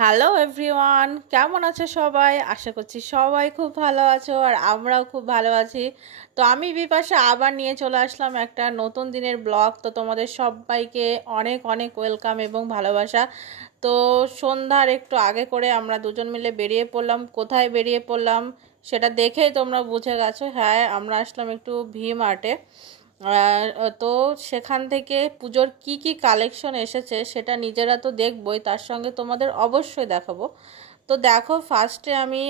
Hello everyone, কেমন আছো সবাই? আশা করছি সবাই খুব ভালো আছো আর আমরাও খুব ভালো আছি। তো আমি বিপাশা আবার নিয়ে চলে আসলাম একটা নতুন দিনের ব্লগ। তো তোমাদের সবাইকে অনেক অনেক ওয়েলকাম এবং ভালোবাসা। তো সন্ধ্যার একটু আগে করে আমরা দুজন মিলে বেরিয়ে পড়লাম। কোথায় বেরিয়ে পড়লাম সেটা দেখেই তোমরা বুঝে গেছো। হ্যাঁ, আমরা আসলাম একটু ভি মার্টে। তো সেখান থেকে পুজোর কি কি কালেকশন এসেছে সেটা নিজেরা তো দেখবই, তার সঙ্গে তোমাদের অবশ্যই দেখাবো। তো দেখো, ফার্স্টে আমি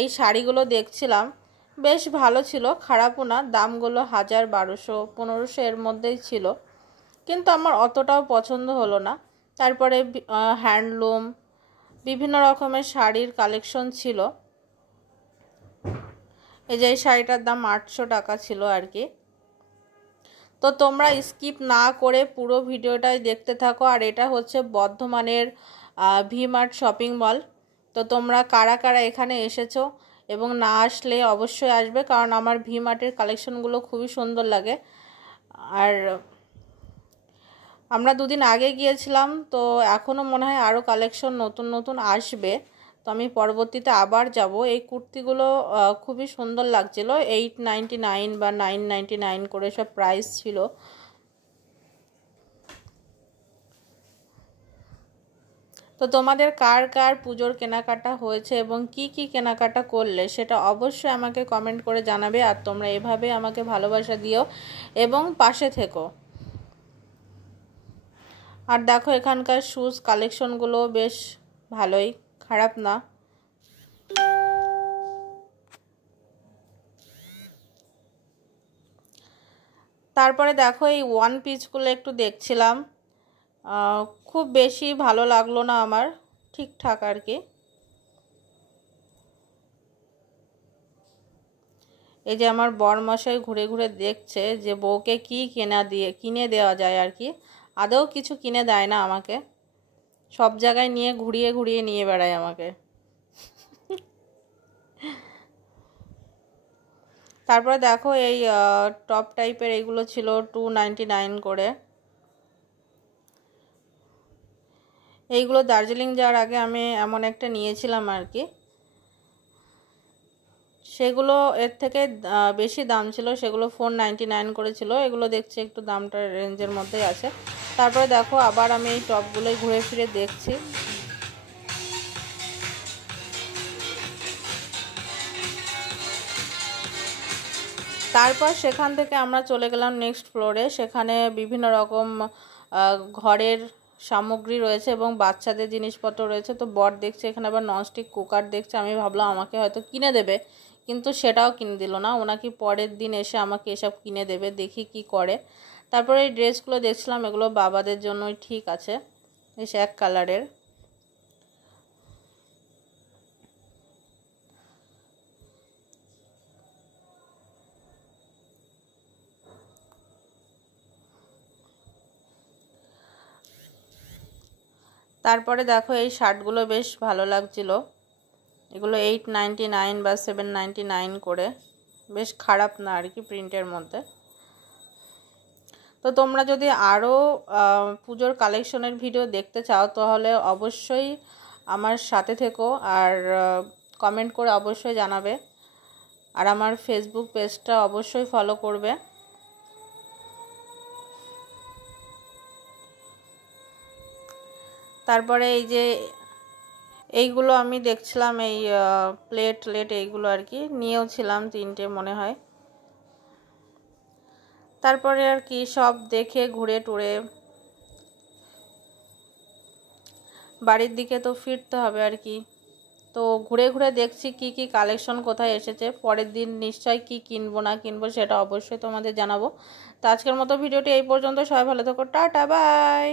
এই শাড়িগুলো দেখছিলাম, বেশ ভালো ছিল, খারাপও না। দামগুলো 1000, 1200, 1500 এর মধ্যেই ছিল, কিন্তু আমার অতটাও পছন্দ হলো না। তারপরে হ্যান্ডলুম বিভিন্ন রকমের শাড়ির কালেকশন ছিল। এই যে এই শাড়িটার দাম 800 টাকা ছিল আর কি। তো তোমরা স্কিপ না করে পুরো ভিডিওটাই দেখতে থাকো। আর এটা হচ্ছে বর্ধমানের ভি মার্ট শপিং মল। তো তোমরা কারা কারা এখানে এসেছো এবং না আসলে অবশ্যই আসবে, কারণ আমার ভি মার্টের কালেকশনগুলো খুবই সুন্দর লাগে। আর আমরা দুদিন আগে গিয়েছিলাম, তো এখনও মনে হয় আরও কালেকশন নতুন নতুন আসবে। তো আমি পরবর্তীতে আবার যাব। এই কুর্তিগুলো খুবই সুন্দর লাগছিল। 899 বা 999 করে সব প্রাইস ছিল। তো তোমাদের কার কার পুজোর কেনাকাটা হয়েছে এবং কি কি কেনাকাটা করলে সেটা অবশ্যই আমাকে কমেন্ট করে জানাবে। আর তোমরা এভাবে আমাকে ভালোবাসা দিও এবং পাশে থেকো। আর দেখো, এখানকার শুজ কালেকশনগুলো বেশ ভালোই, খারাপ না। তারপরে দেখো, এই ওয়ান পিসগুলো একটু দেখছিলাম, খুব বেশি ভালো লাগলো না আমার, ঠিকঠাক আর কি। এই যে আমার বরমশাই ঘুরে ঘুরে দেখছে যে বউকে কি কিনে দেওয়া যায় আর কি। আদৌ কিছু কিনে দেয় না আমাকে, সব জায়গায় নিয়ে ঘুরিয়ে ঘুরিয়ে নিয়ে বেড়ায় আমাকে। তারপরে দেখো, এই টপ টাইপের এইগুলো ছিল 299 করে। এইগুলো দার্জিলিং যাওয়ার আগে আমি এমন একটা নিয়েছিলাম আর কি। সেগুলো এর থেকে বেশি দাম ছিল, সেগুলো 499 করে ছিল। এগুলো দেখছি একটু দামটা রেঞ্জের মধ্যেই আছে। তারপরে দেখো, আবার আমি এই টপগুলোই ঘুরে ফিরে দেখছি। তারপর সেখান থেকে আমরা চলে গেলাম নেক্সট ফ্লোরে। সেখানে বিভিন্ন রকম ঘরের সামগ্রী রয়েছে এবং বাচ্চাদের জিনিসপত্র রয়েছে। তো বর দেখছে এখানে আবার ননস্টিক কুকার দেখছে। আমি ভাবলাম আমাকে হয়তো কিনে দেবে, কিন্তু সেটাও কিনে দিল না। ওনাকে পরের দিন এসে আমাকে এসব কিনে দেবে, দেখি কি করে। তারপরে এই ড্রেসগুলো দেখছিলাম, এগুলো বাবাদের জন্যই ঠিক আছে, বেশ এক কালারের। তারপরে দেখো, এই শার্টগুলো বেশ ভালো লাগছিল। এগুলো 899 বা 799 করে, বেশ খারাপ না আর কি প্রিন্টের মধ্যে। তো তোমরা যদি আরও পুজোর কালেকশনের ভিডিও দেখতে চাও তাহলে অবশ্যই আমার সাথে থেকো আর কমেন্ট করে অবশ্যই জানাবে। আর আমার ফেসবুক পেজটা অবশ্যই ফলো করবে। তারপরে এই যে এইগুলো আমি দেখছিলাম, এই প্লেট এইগুলো আর কি, নিয়েওছিলাম 3টে মনে হয়। তারপরে আর কি সব দেখে ঘুরে টুরে বাড়ির দিকে তো ফিরতে হবে আর কি। তো ঘুরে ঘুরে দেখছি কি কি কালেকশন কোথায় এসেছে। পরের দিন নিশ্চয় কি কিনবো না কিনবো সেটা অবশ্যই তোমাদের জানাবো। তো আজকের মতো ভিডিওটি এই পর্যন্ত। সবাই ভালো থেকো, টাটা, বাই।